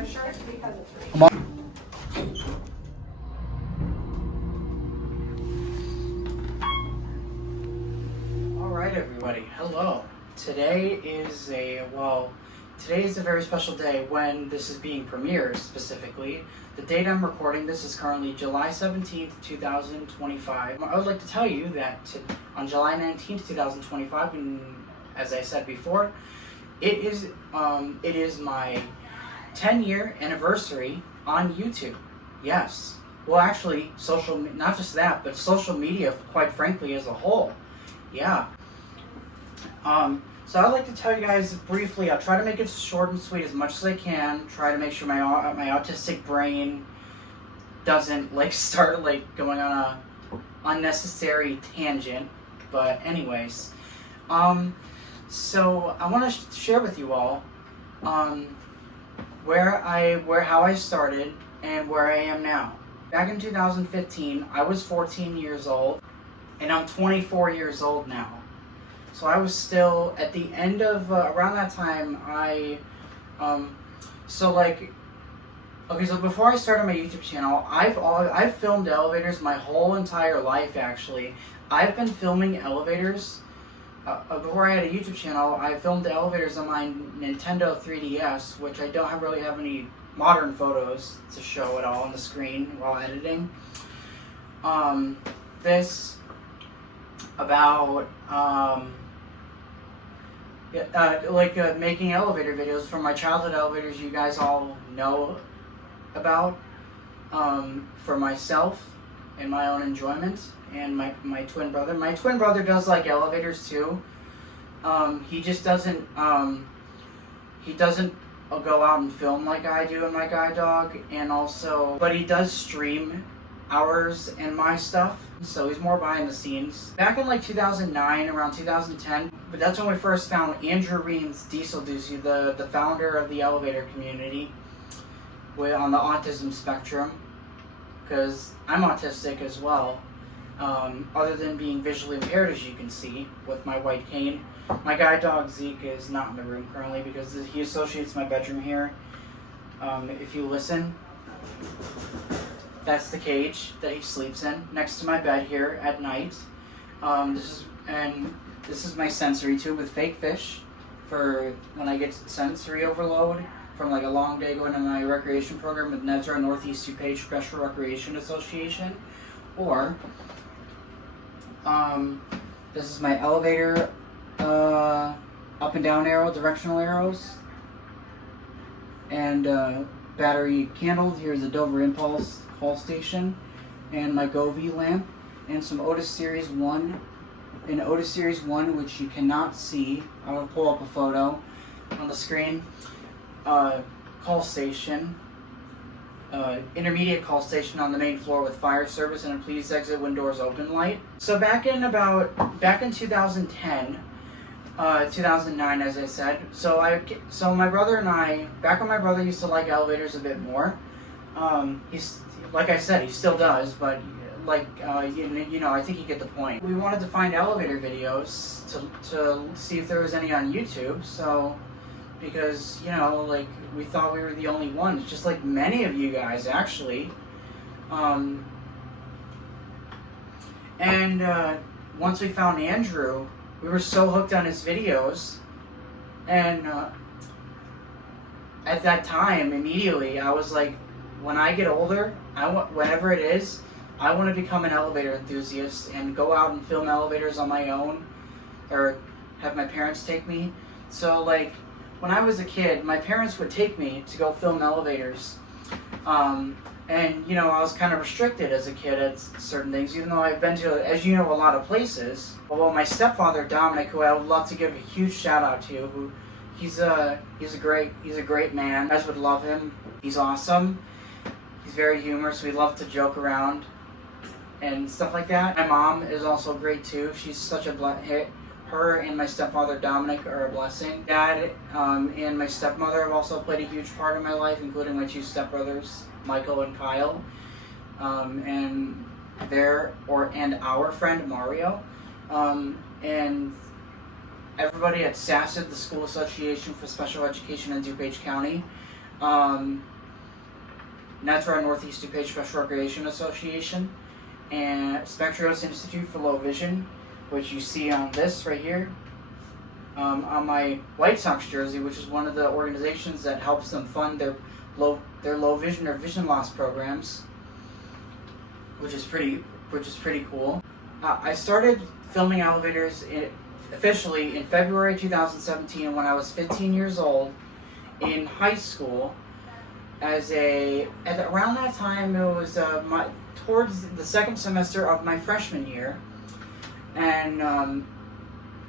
I'm sure it's because it's raining. Come on. Alright everybody, hello. Today is a very special day when this is being premiered specifically. The date I'm recording this is currently July 17th, 2025. I would like to tell you that on July 19th, 2025, and as I said before, it is my 10-year anniversary on YouTube. Yes. Well, actually, not just that, but social media, quite frankly, as a whole. Yeah. So I'd like to tell you guys briefly. I'll try to make it short and sweet as much as I can. Try to make sure my autistic brain doesn't start going on a unnecessary tangent. But anyways, so I want to share with you all how I started and where I am now. Back in 2015, I was 14 years old, and I'm 24 years old now. So I was still at the end of around that time. So before I started my YouTube channel, I've filmed elevators my whole entire life. Actually, I've been filming elevators. Before I had a YouTube channel, I filmed the elevators on my Nintendo 3DS, which I don't really have any modern photos to show at all on the screen while editing. This about making elevator videos from my childhood elevators you guys all know about, for myself and my own enjoyment, and my twin brother. My twin brother does like elevators too. He just doesn't go out and film like I do and my guide dog, but he does stream ours and my stuff, so he's more behind the scenes. Back in 2009, around 2010, but that's when we first found Andrew Reams Diesel Doozy, the founder of the elevator community, on the autism spectrum, because I'm autistic as well, other than being visually impaired, as you can see with my white cane. My guide dog Zeke is not in the room currently because he associates my bedroom here. If you listen, that's the cage that he sleeps in next to my bed here at night. This is my sensory tube with fake fish for when I get sensory overload from a long day going to my recreation program with NEDSRA, Northeast DuPage Special Recreation Association. Or this is my elevator up and down arrow, directional arrows, and battery candles. Here's a Dover Impulse Hall station, and my Govee lamp, and some Otis Series 1. An Otis Series 1, which you cannot see. I will pull up a photo on the screen. Call station. Intermediate call station on the main floor with fire service and a please exit when doors open light. So back in 2010, 2009, as I said. So my brother and I, back when my brother used to like elevators a bit more. He's, like I said, he still does, but I think you get the point. We wanted to find elevator videos to see if there was any on YouTube. So, because we thought we were the only ones, just like many of you guys actually. Once we found Andrew, we were so hooked on his videos, and at that time, immediately, I was like, when I get older, whatever it is, I want to become an elevator enthusiast and go out and film elevators on my own, or have my parents take me. So when I was a kid, my parents would take me to go film elevators. I was kind of restricted as a kid at certain things, even though I've been to, as you know, a lot of places. Well, my stepfather, Dominic, who I would love to give a huge shout out to, he's a great man. You guys would love him. He's awesome. He's very humorous. We love to joke around and stuff like that. My mom is also great too. She's such a her and my stepfather Dominic are a blessing. Dad and my stepmother have also played a huge part in my life, including my two stepbrothers, Michael and Kyle, and our friend Mario, and everybody at SASED, the School Association for Special Education in DuPage County. NEDSRA, Northeast DuPage Special Recreation Association, and Spectrios Institute for Low Vision, which you see on this right here. On my White Sox jersey, which is one of the organizations that helps them fund their low vision or vision loss programs, which is pretty cool. I started filming elevators officially in February 2017 when I was 15 years old in high school. Around that time, it was towards the second semester of my freshman year, and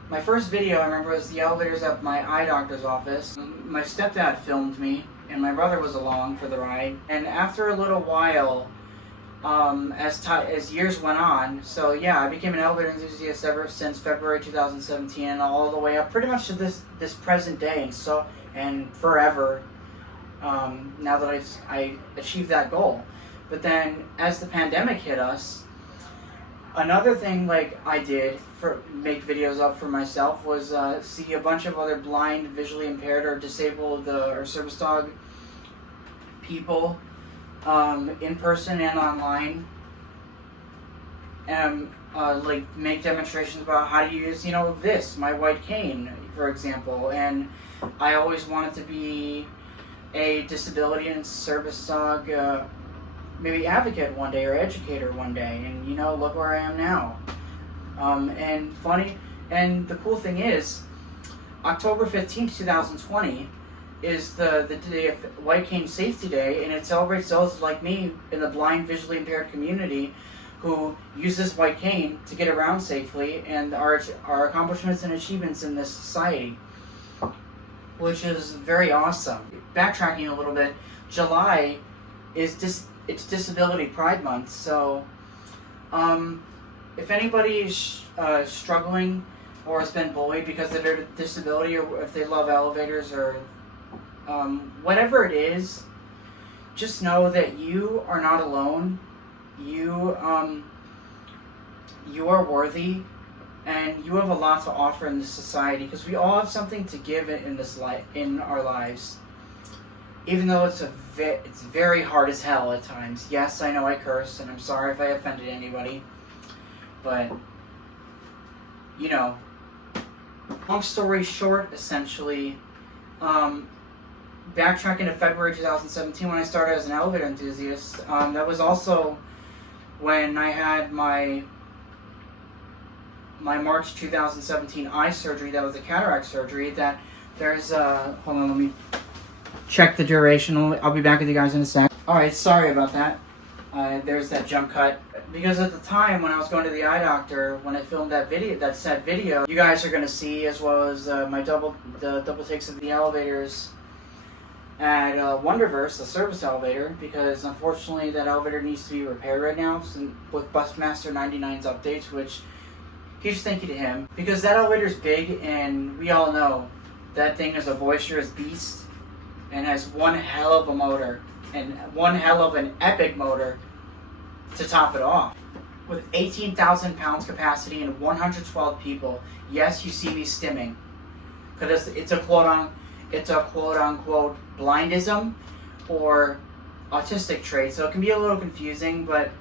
my first video I remember was the elevators at my eye doctor's office. My stepdad filmed me, and my brother was along for the ride. And after a little while, as years went on, so yeah, I became an elevator enthusiast ever since February 2017, and all the way up pretty much to this present day, and forever. Now that I achieved that goal. But then, as the pandemic hit us, another thing I did make videos of for myself was see a bunch of other blind, visually impaired, or disabled or service dog people in person and online, and make demonstrations about how to use my white cane, for example. And I always wanted to be a disability and service dog maybe advocate one day or educator one day, and look where I am now. And the cool thing is, October 15th, 2020 is the day of White Cane Safety Day, and it celebrates those like me in the blind, visually impaired community who use this white cane to get around safely, and our accomplishments and achievements in this society, which is very awesome. Backtracking a little bit, July is it's Disability Pride Month, so if anybody is struggling or has been bullied because of their disability, or if they love elevators, or whatever it is, just know that you are not alone. You are worthy, and you have a lot to offer in this society, because we all have something to give in our lives. Even though it's very hard as hell at times. Yes, I know I curse, and I'm sorry if I offended anybody. But, long story short, essentially, backtracking to February 2017 when I started as an elevator enthusiast, that was also when I had my March 2017 eye surgery. That was a cataract surgery. That there's hold on, let me check the duration. I'll be back with you guys in a sec. Alright, sorry about that. There's that jump cut. Because at the time when I was going to the eye doctor, when I filmed that said video, you guys are going to see, as well as the double takes of the elevators at Wonderverse, the service elevator, because unfortunately that elevator needs to be repaired right now with Busmaster 99's updates, which huge thank you to him, because that elevator's big, and we all know that thing is a boisterous beast and has one hell of a motor, and one hell of an epic motor to top it off. With 18,000 pounds capacity and 112 people, yes, you see me stimming, because it's a quote unquote blindism or autistic trait, so it can be a little confusing, but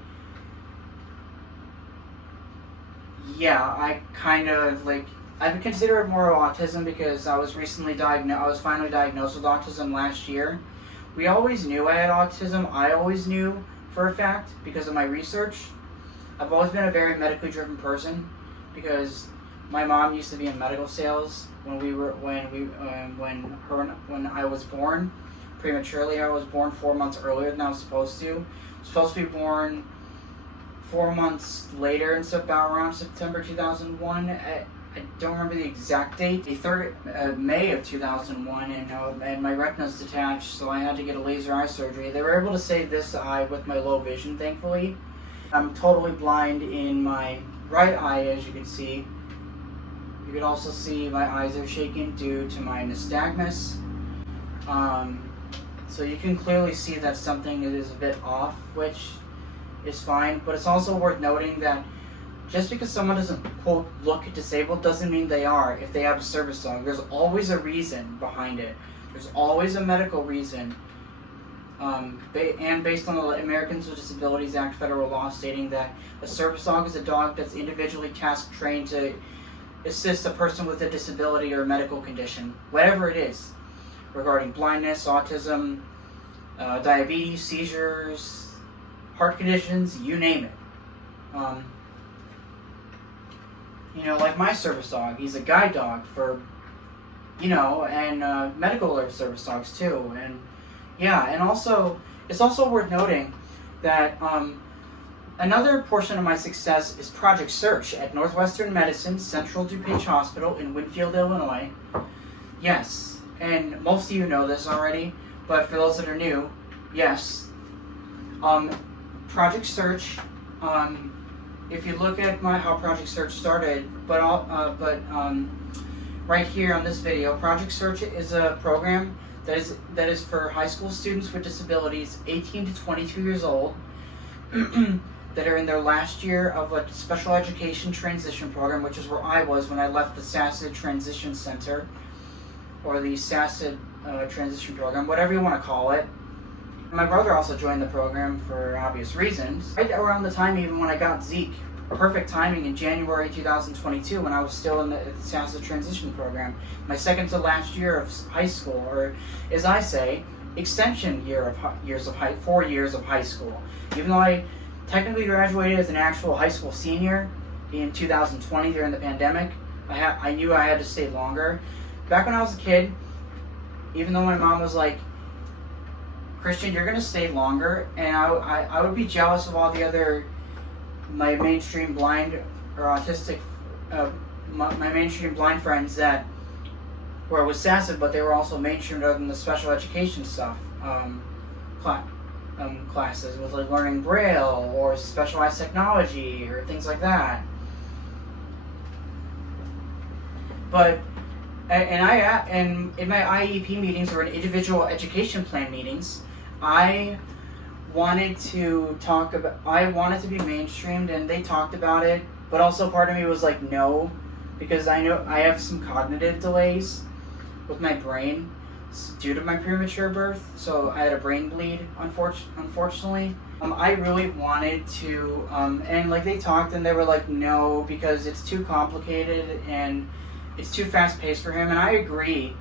yeah, I would consider it more autism, because I was finally diagnosed with autism last year. We always knew I had autism. I always knew for a fact because of my research. I've always been a very medically driven person, because my mom used to be in medical sales when I was born prematurely. I was born 4 months earlier than I was supposed to. I was supposed to be born 4 months later, and about around September 2001. I don't remember the exact date. May of 2001, and my retina's detached, so I had to get a laser eye surgery. They were able to save this eye with my low vision, thankfully. I'm totally blind in my right eye, as you can see. You can also see my eyes are shaking due to my nystagmus. So you can clearly see that something is a bit off, which is fine. But it's also worth noting that just because someone doesn't, quote, look disabled doesn't mean they are if they have a service dog. There's always a reason behind it. There's always a medical reason and based on the Americans with Disabilities Act federal law stating that a service dog is a dog that's individually task trained to assist a person with a disability or medical condition, whatever it is, regarding blindness, autism, diabetes, seizures, heart conditions, you name it. You know, like my service dog, he's a guide dog for, you know, and medical alert service dogs too. And yeah, and also, it's also worth noting that another portion of my success is Project Search at Northwestern Medicine Central DuPage Hospital in Winfield, Illinois. Yes, and most of you know this already, but for those that are new, yes. Project Search, if you look at how Project Search started, right here on this video, Project Search is a program that is for high school students with disabilities 18 to 22 years old that are in their last year of a special education transition program, which is where I was when I left the SASED Transition Center, or the SASED transition program, whatever you want to call it. My brother also joined the program for obvious reasons. Right around the time even when I got Zeke, perfect timing in January 2022 when I was still in the SASED transition program, my second to last year of high school, or as I say, extension year of 4 years of high school. Even though I technically graduated as an actual high school senior in 2020 during the pandemic, I knew I had to stay longer. Back when I was a kid, even though my mom was like, Christian, you're going to stay longer, and I would be jealous of all the other, my mainstream blind or autistic, my mainstream blind friends that were with SASED, but they were also mainstreamed other than the special education stuff, classes with like learning Braille or specialized technology or things like that. But and in my IEP meetings or in individual education plan meetings, I wanted to be mainstreamed, and they talked about it, but also part of me was like, no, because I know I have some cognitive delays with my brain due to my premature birth, so I had a brain bleed, unfortunately. I really wanted to, and like they talked and they were like, no, because it's too complicated and it's too fast-paced for him, and I agree.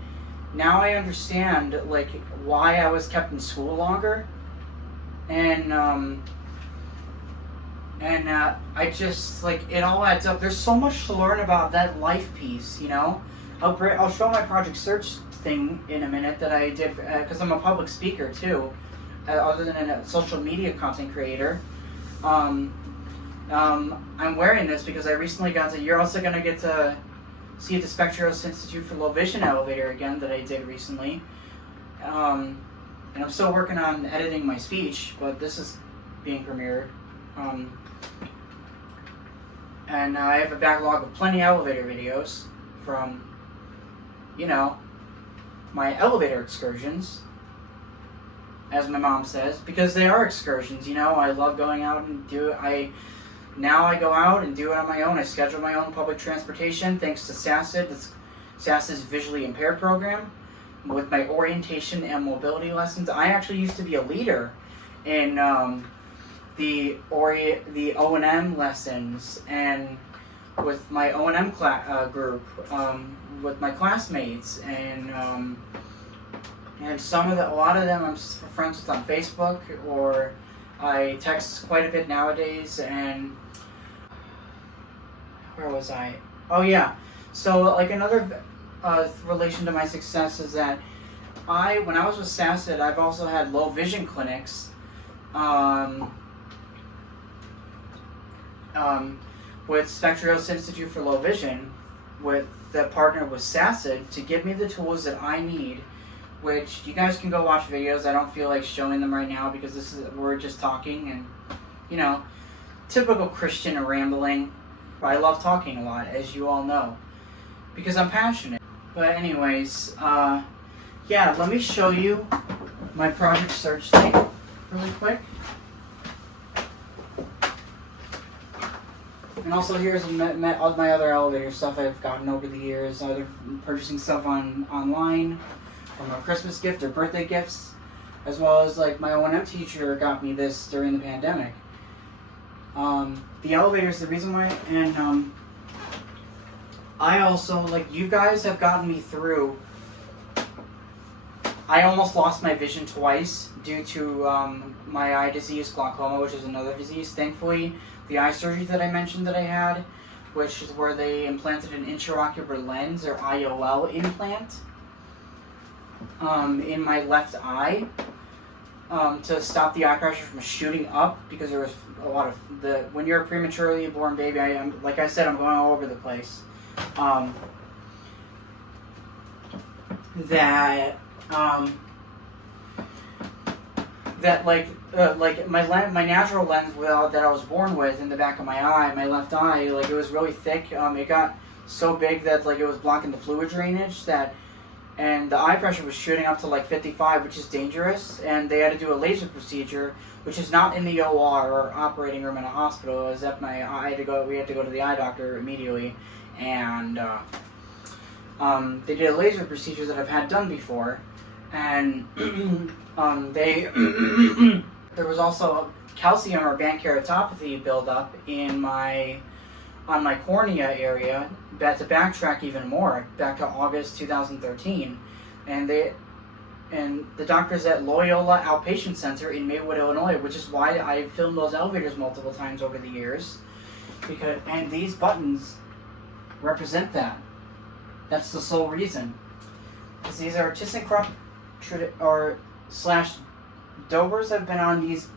Now I understand like why I was kept in school longer, and I just like it all adds up. There's so much to learn about that life piece, you know. I'll show my Project Search thing in a minute that I did because I'm a public speaker too, other than a social media content creator. I'm wearing this because I recently got to. You're also gonna get to see the Spectrios Institute for Low Vision elevator again that I did recently. And I'm still working on editing my speech, but this is being premiered. And I have a backlog of plenty of elevator videos from, you know, my elevator excursions, as my mom says, because they are excursions, you know. I love going out and do it. Now I go out and do it on my own. I schedule my own public transportation thanks to SASED. SASED's visually impaired program with my orientation and mobility lessons. I actually used to be a leader in the O&M lessons, and with my O&M group, with my classmates, and a lot of them I'm friends with on Facebook, or I text quite a bit nowadays. And where was I? Oh yeah. So like another relation to my success is that when I was with SASED, I've also had low vision clinics with Spectrios Institute for Low Vision, with that partner with SASED to give me the tools that I need, which you guys can go watch videos. I don't feel like showing them right now because we're just talking, and you know, typical Christian rambling. I love talking a lot, as you all know, because I'm passionate. But anyways, yeah, let me show you my Project Search thing really quick. And also here's all my other elevator stuff I've gotten over the years, either purchasing stuff online from a Christmas gift or birthday gifts. as well as like my O&M teacher got me this during the pandemic. The elevators, the reason why, and I also, like, you guys have gotten me through. I almost lost my vision twice due to my eye disease, glaucoma, which is another disease. Thankfully, the eye surgery that I mentioned that I had, which is where they implanted an intraocular lens, or IOL implant, in my left eye, to stop the eye pressure from shooting up, because there was a lot of when you're a prematurely born baby, like I said, I'm going all over the place. That my natural lens that I was born with in the back of my eye, my left eye, like, it was really thick. It got so big that, like, it was blocking the fluid drainage, and the eye pressure was shooting up to like 55, which is dangerous. And they had to do a laser procedure, which is not in the OR or operating room in a hospital. It was at my eye we had to go to the eye doctor immediately, and they did a laser procedure that I've had done before, and there was also calcium or band keratopathy buildup on my cornea area. To backtrack even more, back to August 2013, and the doctors at Loyola Outpatient Center in Maywood, Illinois, which is why I filmed those elevators multiple times over the years, and these buttons represent that. That's the sole reason. Because these are ThyssenKrupp / Dobers have been on these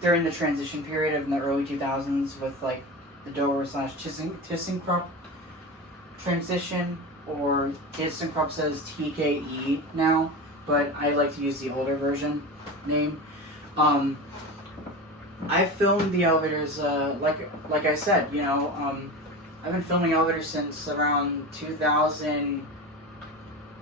during the transition period in the early 2000s with like the Dober / ThyssenKrupp transition, or ThyssenKrupp says TKE now, but I like to use the older version name. I filmed the elevators, like I said, you know, I've been filming elevators since around 2000.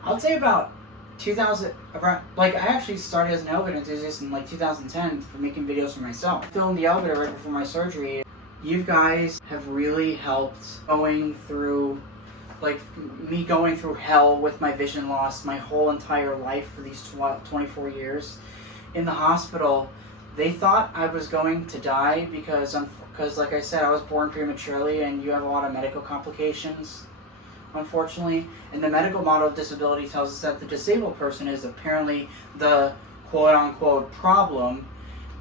I'll say about 2000. I actually started as an elevator enthusiast in like 2010 for making videos for myself. I filmed the elevator right before my surgery. You guys have really helped going through hell with my vision loss my whole entire life for these 24 years. In the hospital, they thought I was going to die because like I said, I was born prematurely, and you have a lot of medical complications, unfortunately. And the medical model of disability tells us that the disabled person is apparently the quote-unquote problem,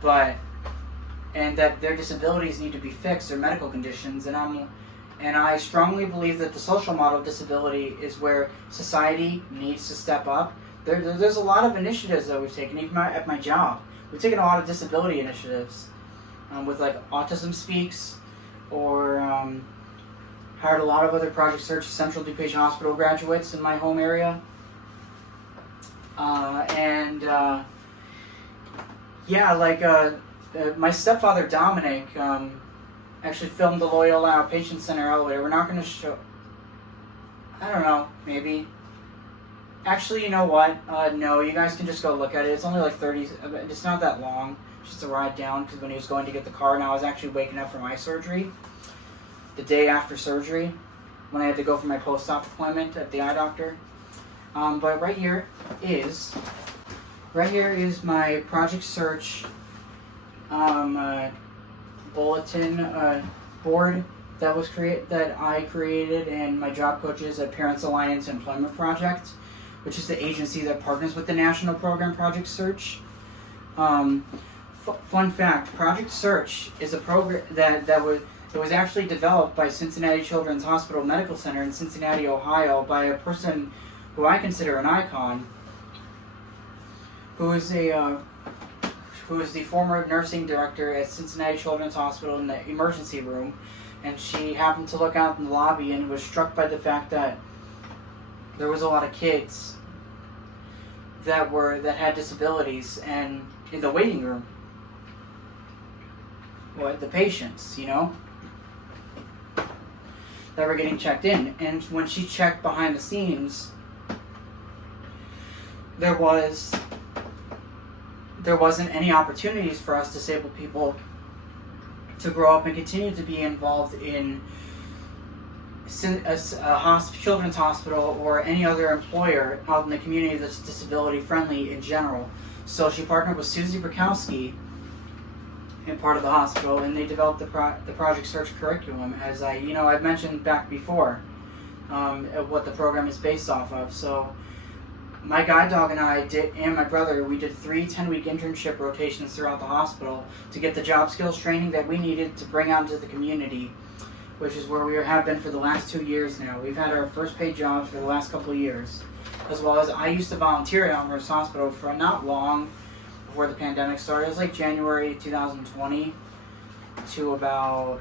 and that their disabilities need to be fixed, their medical conditions, and I strongly believe that the social model of disability is where society needs to step up. There's a lot of initiatives that we've taken, even at my job. We've taken a lot of disability initiatives with like Autism Speaks, or hired a lot of other Project Search Central DuPage Hospital graduates in my home area. My stepfather Dominic actually filmed the Loyola Outpatient Center elevator. We're not going to show... I don't know, maybe. Actually, you know what? No, you guys can just go look at it. It's only like 30... It's not that long. Just to ride down, because when he was going to get the car, and I was actually waking up from my surgery, the day after surgery, when I had to go for my post-op appointment at the eye doctor. But right here is my Project Search bulletin board that I created, and my job coaches at Parents Alliance Employment Project, which is the agency that partners with the national program Project Search. Fun fact: Project Search is a program that was actually developed by Cincinnati Children's Hospital Medical Center in Cincinnati, Ohio, by a person who I consider an icon, who is the former nursing director at Cincinnati Children's Hospital in the emergency room, and she happened to look out in the lobby and was struck by the fact that there was a lot of kids that had disabilities, and in the waiting room, the patients, you know, that were getting checked in. And when she checked behind the scenes, there wasn't any opportunities for us disabled people to grow up and continue to be involved in a children's hospital or any other employer out in the community that's disability friendly in general. So she partnered with Susie Bukowski in part of the hospital, and they developed the Project Search curriculum, as I've mentioned back before, what the program is based off of. So my guide dog and I and my brother, we did 3 10-week internship rotations throughout the hospital to get the job skills training that we needed to bring out into the community, which is where we have been for the last 2 years now. We've had our first paid jobs for the last couple of years, as well as I used to volunteer at Elmhurst Hospital for not long before the pandemic started. It was like January 2020 to about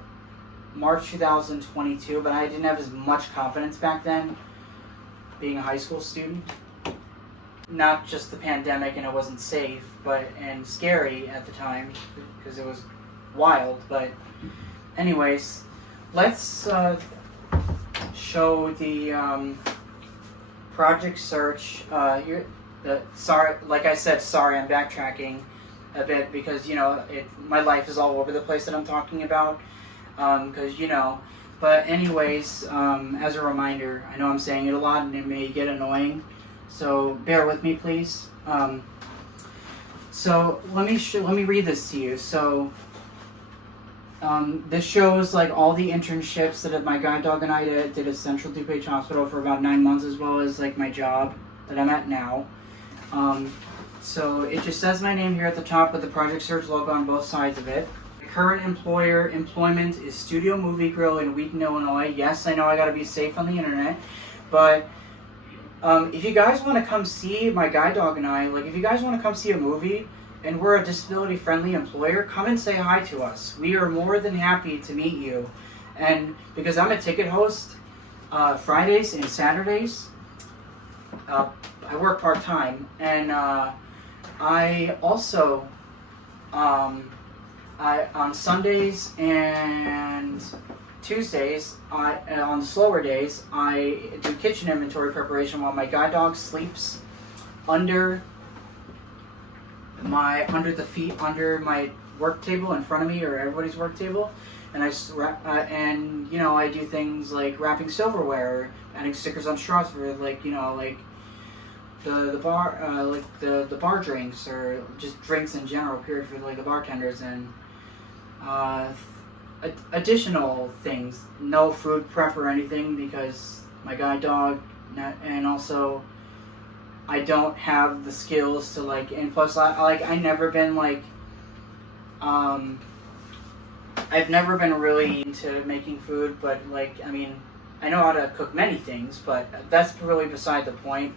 March 2022, but I didn't have as much confidence back then, being a high school student. Not just the pandemic and it wasn't safe, and scary at the time because it was wild. But anyways, let's show the Project Search. Sorry, like I said, sorry, I'm backtracking a bit because my life is all over the place that I'm talking about. Because but anyways, as a reminder, I know I'm saying it a lot and it may get annoying. So bear with me, please. So let me read this to you. So this shows like all the internships that my guide dog and I did at Central DuPage Hospital for about 9 months, as well as like my job that I'm at now. So it just says my name here at the top with the Project Search logo on both sides of it. My current employment is Studio Movie Grill in Wheaton, Illinois. Yes, I know I gotta be safe on the internet, but if you guys want to come see my guide dog and I, like if you guys want to come see a movie and we're a disability friendly employer, come and say hi to us. We are more than happy to meet you. And because I'm a ticket host, Fridays and Saturdays, I work part-time, and I also, on Sundays and Tuesdays, on the slower days, I do kitchen inventory preparation while my guide dog sleeps under my work table in front of me, or everybody's work table, and I do things like wrapping silverware, adding stickers on straws for the bar drinks, or just drinks in general, period, for like the bartenders, and additional things. No food prep or anything because my guide dog, and also I don't have the skills to and plus I've never been I've never been really into making food, but I know how to cook many things, but that's really beside the point.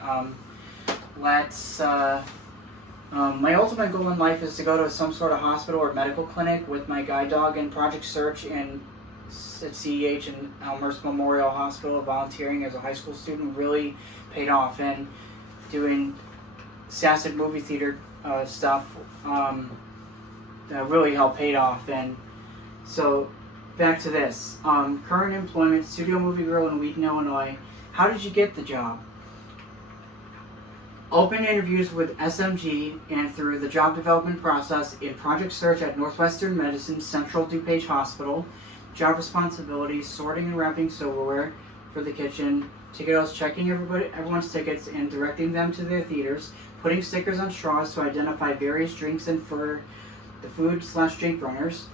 My ultimate goal in life is to go to some sort of hospital or medical clinic with my guide dog and Project Search and at CEH and Elmhurst Memorial Hospital. Volunteering as a high school student really paid off, and doing SASED movie theater stuff really helped paid off. And so back to this. Current employment, Studio Movie Grill in Wheaton, Illinois. How did you get the job? Open interviews with SMG and through the job development process in Project Search at Northwestern Medicine Central DuPage Hospital. Job responsibilities: sorting and wrapping silverware for the kitchen, ticketos, checking everyone's tickets and directing them to their theaters, putting stickers on straws to identify various drinks and for the food/drink runners,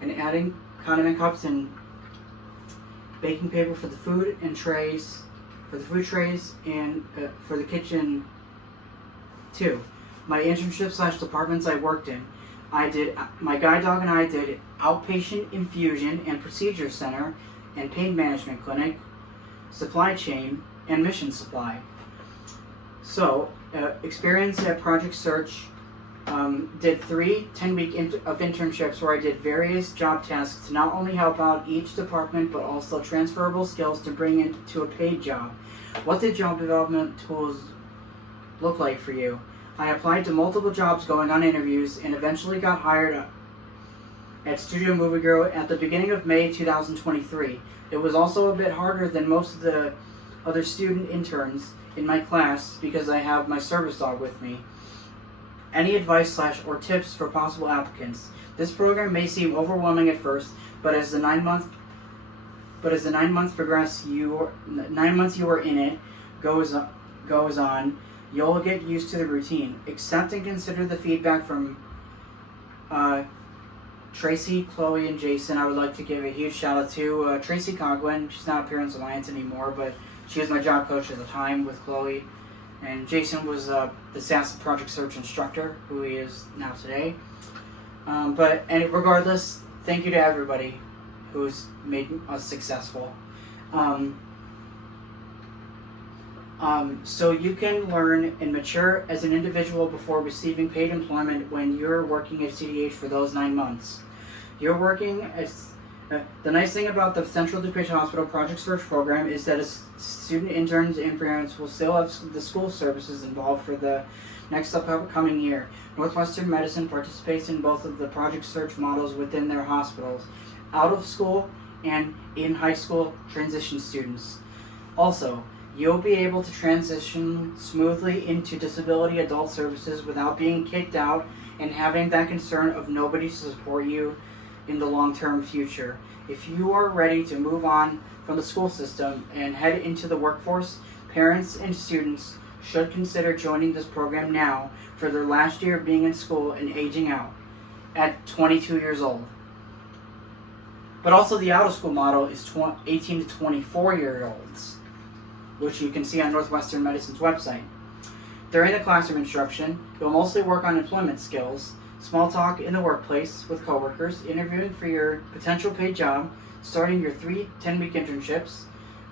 and adding condiment cups and baking paper for the food and trays, and for the kitchen. 2. My internship/departments I worked in. My guide dog and I did outpatient infusion and procedure center and pain management clinic, supply chain, and mission supply. So, experience at Project Search, did 3 10-week of internships where I did various job tasks to not only help out each department, but also transferable skills to bring into a paid job. What did job development tools look like for you? I applied to multiple jobs, going on interviews, and eventually got hired at Studio Movie Grill at the beginning of May 2023. It was also a bit harder than most of the other student interns in my class because I have my service dog with me. Any advice or tips for possible applicants? This program may seem overwhelming at first, but as the 9 months progress, 9 months you are in it goes on. You'll get used to the routine. Accept and consider the feedback from Tracy, Chloe, and Jason. I would like to give a huge shout out to Tracy Cogwin. She's not Appearance Alliance anymore, but she was my job coach at the time with Chloe. And Jason was the SASED Project Search instructor, who he is now today. And regardless, thank you to everybody who's made us successful. So you can learn and mature as an individual before receiving paid employment when you're working at CDH for those 9 months. You're working as... the nice thing about the Central DuPage Hospital Project Search Program is that student interns and parents will still have the school services involved for the next upcoming year. Northwestern Medicine participates in both of the Project Search models within their hospitals, out of school and in high school transition students. Also, you'll be able to transition smoothly into disability adult services without being kicked out and having that concern of nobody to support you in the long-term future. If you are ready to move on from the school system and head into the workforce, parents and students should consider joining this program now for their last year of being in school and aging out at 22 years old. But also the out-of-school model is 18 to 24-year-olds, which you can see on Northwestern Medicine's website. During the classroom instruction, you'll mostly work on employment skills, small talk in the workplace with coworkers, interviewing for your potential paid job, starting your 3 10-week internships,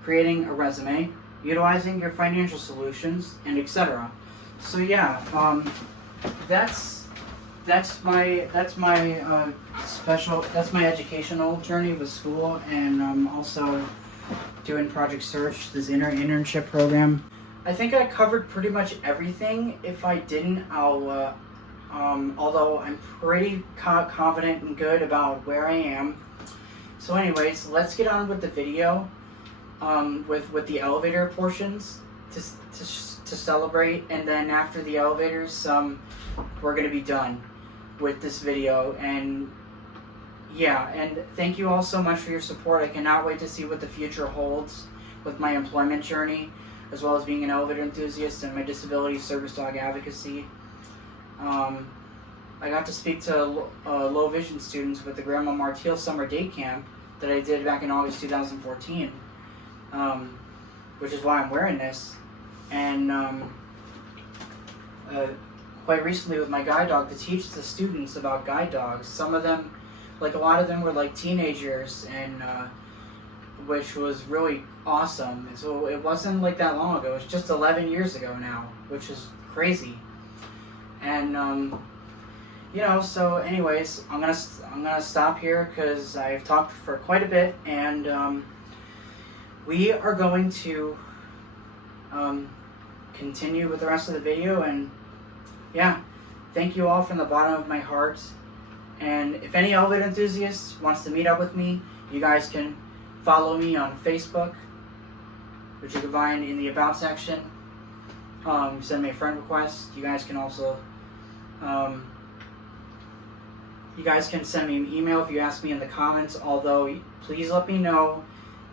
creating a resume, utilizing your financial solutions, and etc. So yeah, that's my educational journey with school, and also doing Project Search, this internship program. I think I covered pretty much everything. If I didn't, I'll although I'm pretty confident and good about where I am. So anyways, let's get on with the video, with the elevator portions to celebrate, and then after the elevators, we're gonna be done with this video. And yeah, and thank you all so much for your support. I cannot wait to see what the future holds with my employment journey, as well as being an elevator enthusiast and my disability service dog advocacy. I got to speak to low vision students with the Grandma Marteel Summer Day Camp that I did back in August 2014, which is why I'm wearing this. And quite recently with my guide dog, to teach the students about guide dogs. Some of them, like a lot of them, were like teenagers, and which was really awesome. And so it wasn't like that long ago. It's just 11 years ago now, which is crazy. And so anyways, I'm gonna stop here because I've talked for quite a bit, and we are going to continue with the rest of the video. And yeah, thank you all from the bottom of my heart. And if any elevator enthusiast wants to meet up with me, you guys can follow me on Facebook, which you can find in the About section. Send me a friend request. You guys can also send me an email if you ask me in the comments, although please let me know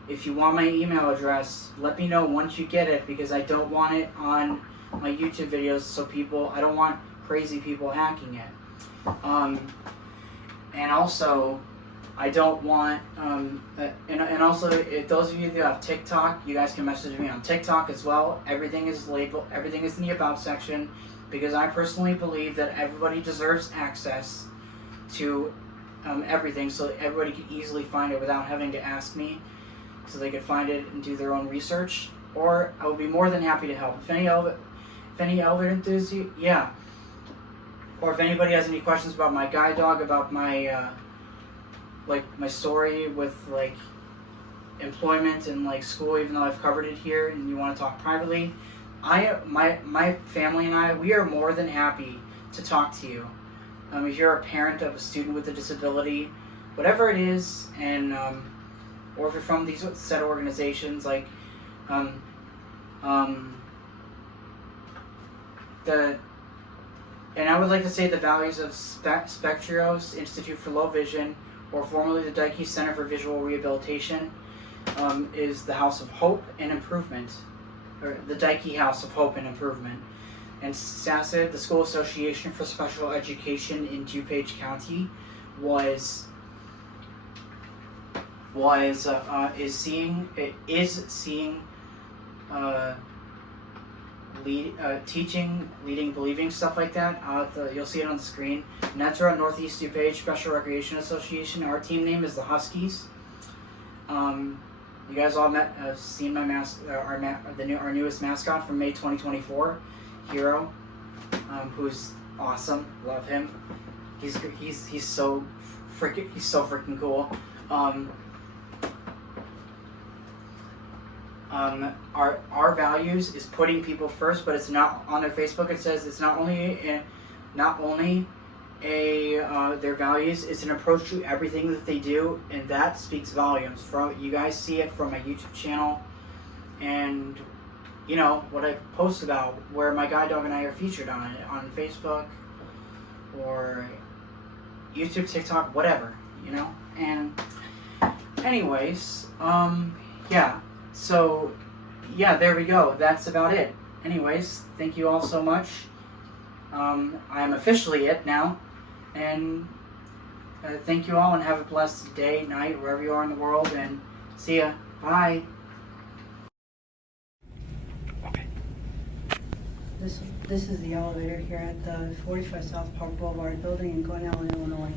if you want my email address. Let me know once you get it, because I don't want it on my YouTube videos, so I don't want crazy people hacking it. And also, I don't want, and also, if those of you that have TikTok, you guys can message me on TikTok as well. Everything is labeled, everything is in the About section, because I personally believe that everybody deserves access to everything, so everybody can easily find it without having to ask me, so they could find it and do their own research. Or I would be more than happy to help. If any elevator enthusiast, yeah. Or if anybody has any questions about my guide dog, about my my story with employment and school, even though I've covered it here, and you want to talk privately, my family and I, we are more than happy to talk to you. If you're a parent of a student with a disability, whatever it is, and or if you're from these set organizations, and I would like to say the values of Spectrios Institute for Low Vision, or formerly the Dyke Center for Visual Rehabilitation, is the House of Hope and Improvement, or the Dyke House of Hope and Improvement. And SASED, the School Association for Special Education in DuPage County, is seeing teaching, leading, believing, stuff like that. You'll see it on the screen. NEDSRA, Northeast DuPage Special Recreation Association. Our team name is the Huskies. You guys all seen my our newest mascot from May 2024, Hero, who's awesome. Love him. He's so freaking cool. Our values is putting people first, but it's not on their Facebook. It says it's not only their values, it's an approach to everything that they do, and that speaks volumes. From you guys see it from my YouTube channel, and you know what I post about, where my guide dog and I are featured on Facebook or YouTube, TikTok, whatever, you know. And anyways, yeah. So, yeah, there we go. That's about it. Anyways, thank you all so much. I am officially it now. And thank you all, and have a blessed day, night, wherever you are in the world. And see ya. Bye. Okay. This is the elevator here at the 45 South Park Boulevard building in Glen Ellen, Illinois.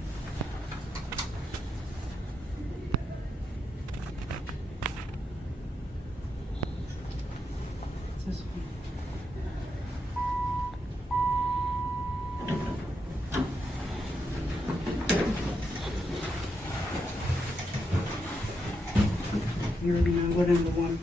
This one. You're gonna go down to one.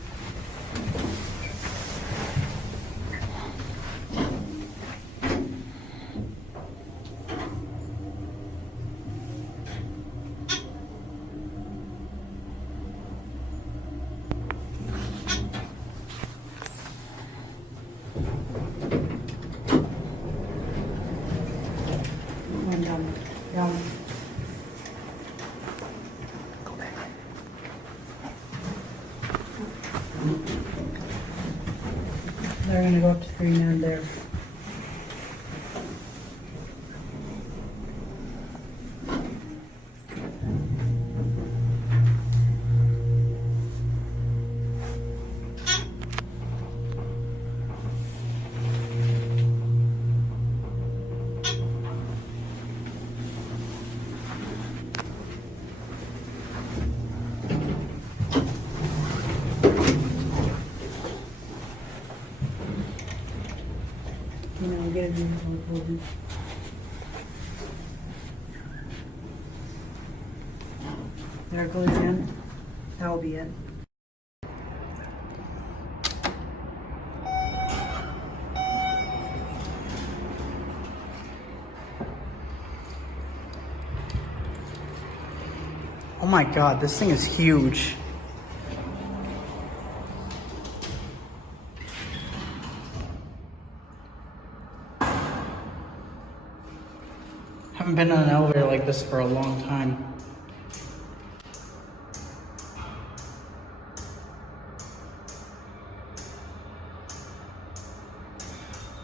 Down. Go back. They're gonna go up to 3 now there. You know, get it in the building. There it goes in. That will be it. Oh my god, this thing is huge. Haven't been in an elevator like this for a long time.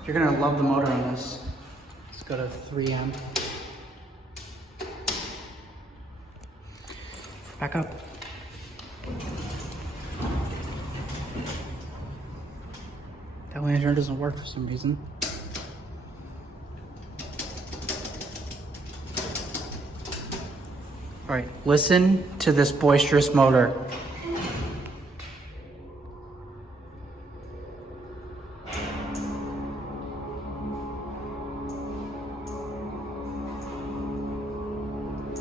You're gonna love the motor on this. Let's go to 3M. Back up. That lantern doesn't work for some reason. All right, listen to this boisterous motor.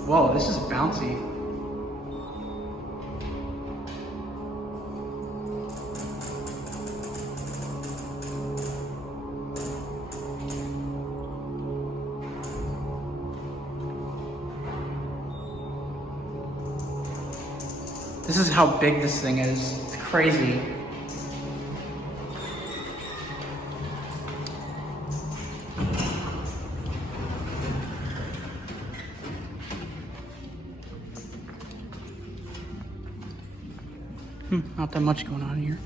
Whoa, this is bouncy. This is how big this thing is. It's crazy. Not that much going on here.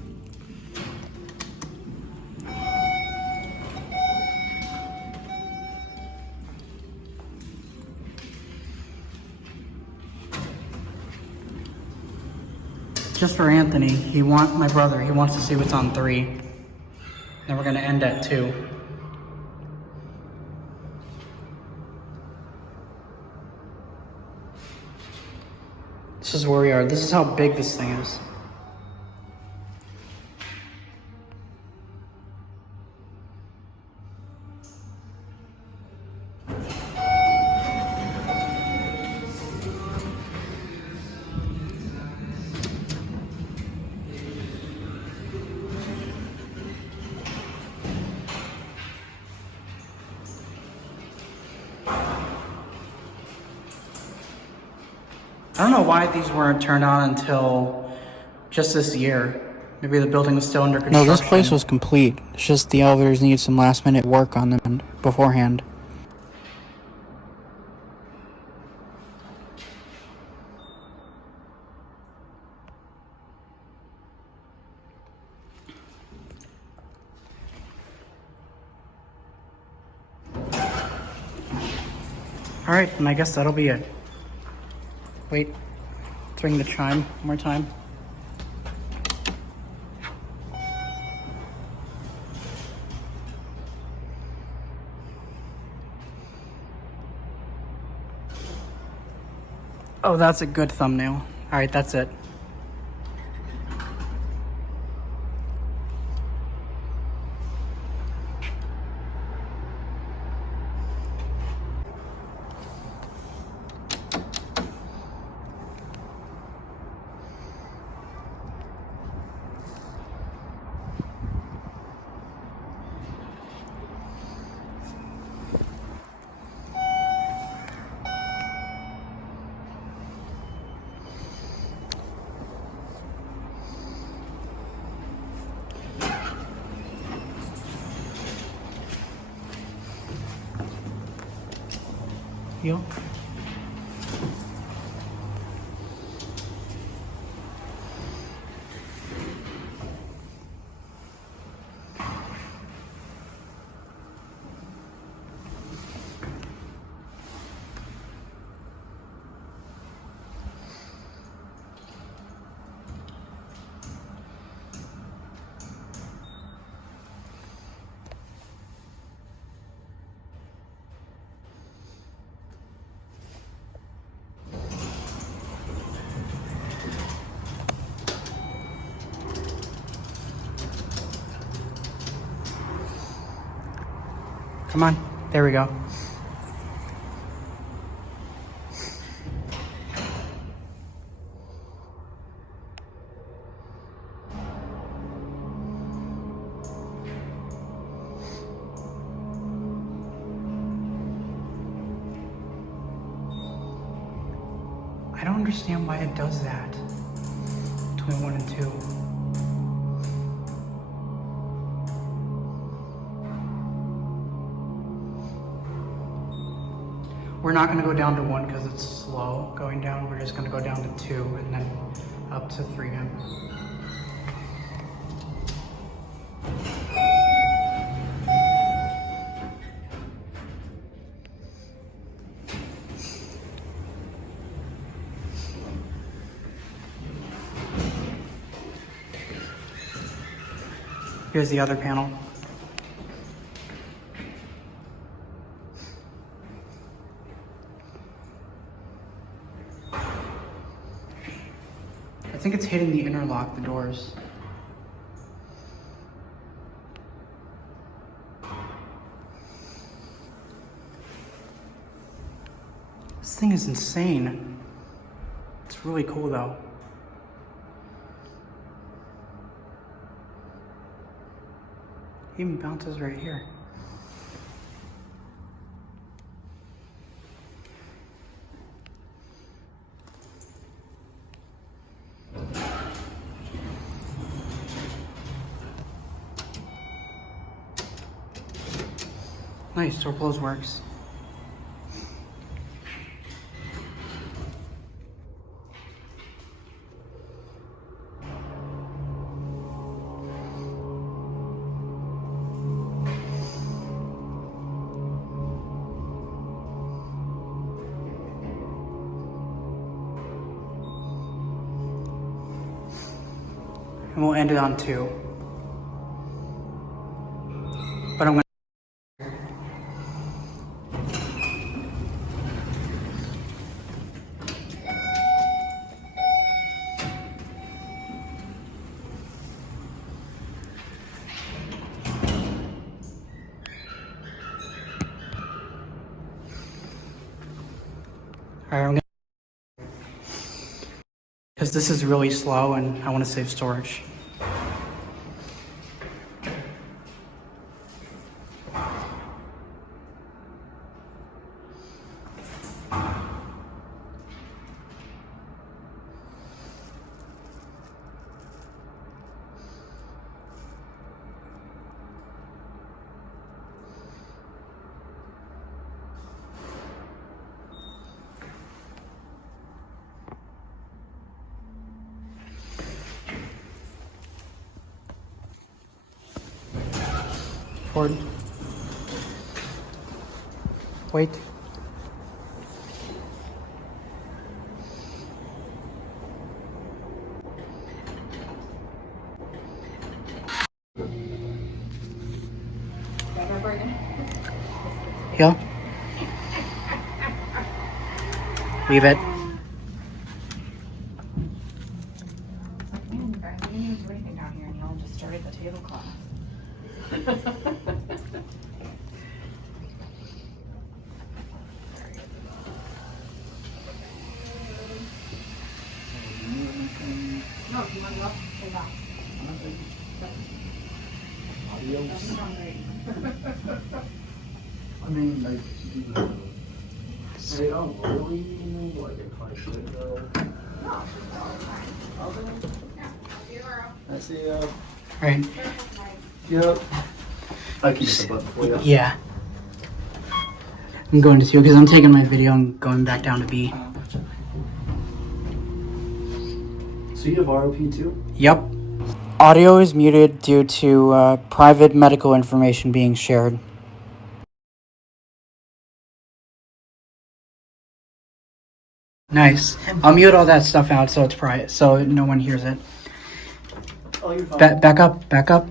just for Anthony. My brother, he wants to see what's on 3. Then we're gonna end at 2. This is where we are. This is how big this thing is. I don't know why these weren't turned on until just this year. Maybe the building was still under construction. No, this place was complete. It's just the elevators need some last minute work on them beforehand. Alright, and I guess that'll be it. Wait, let's ring the chime one more time. Oh, that's a good thumbnail. Alright, that's it. Heel. Come on, there we go. I don't understand why it does that between 1 and 2. We're not gonna go down to 1 because it's slow going down. We're just gonna go down to 2 and then up to 3 again. Here's the other panel. I think it's hitting the interlock, the doors. This thing is insane. It's really cool though. It even bounces right here. Nice, door close works. And we'll end it on 2. But I'm gonna. Alright, I'm gonna. Because this is really slow and I want to save storage. Forward. Wait. Yeah. Leave it. Man, I didn't even do anything down here, and y'all just started the tablecloth. No, if you want to look, hold on. Doesn't sound great. I mean, like, they don't really, like, if I should though. No, it's fine. Okay. Yeah, I'll see you tomorrow. I see, Right. yep. I can get the button for you. Yeah. I'm going to 2 because I'm taking my video and going back down to B. So you have ROP too? Yep. Audio is muted due to private medical information being shared. Nice. I'll mute all that stuff out so it's private, so no one hears it. Oh, you're fine. Back up, back up.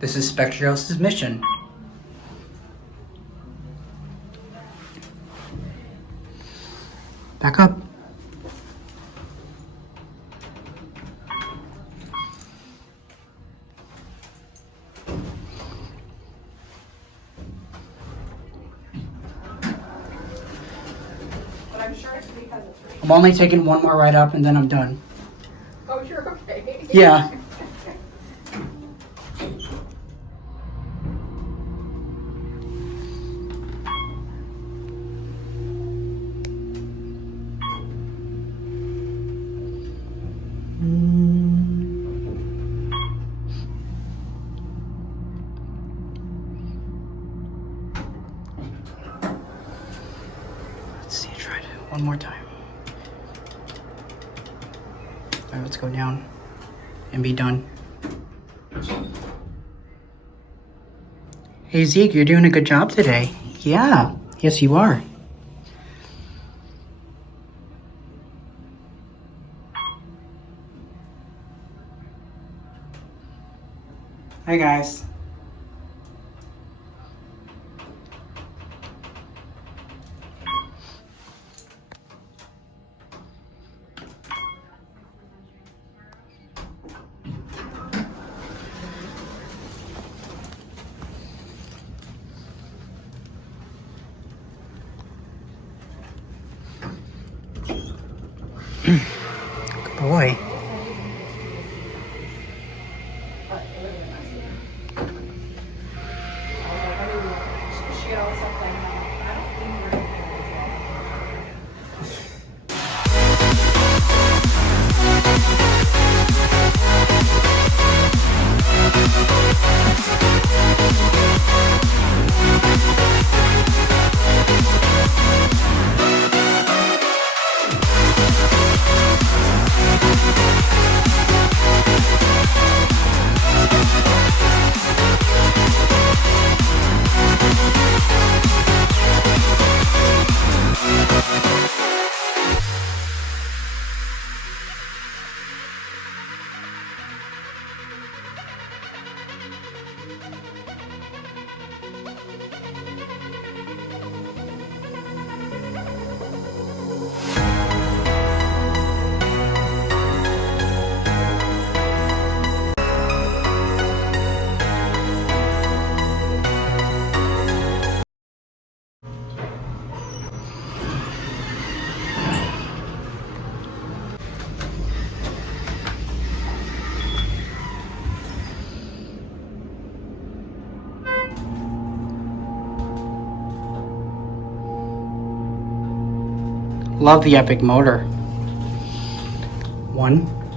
This is Spectrios' mission. Back up. But I'm sure it's because it's raining. I'm only taking one more right up and then I'm done. Oh, you're okay. Yeah. Let's see, try it one more time. All right, let's go down and be done. Hey Zeke, you're doing a good job today. Yeah, yes you are. Hi guys. Good boy. Love the epic motor. 1,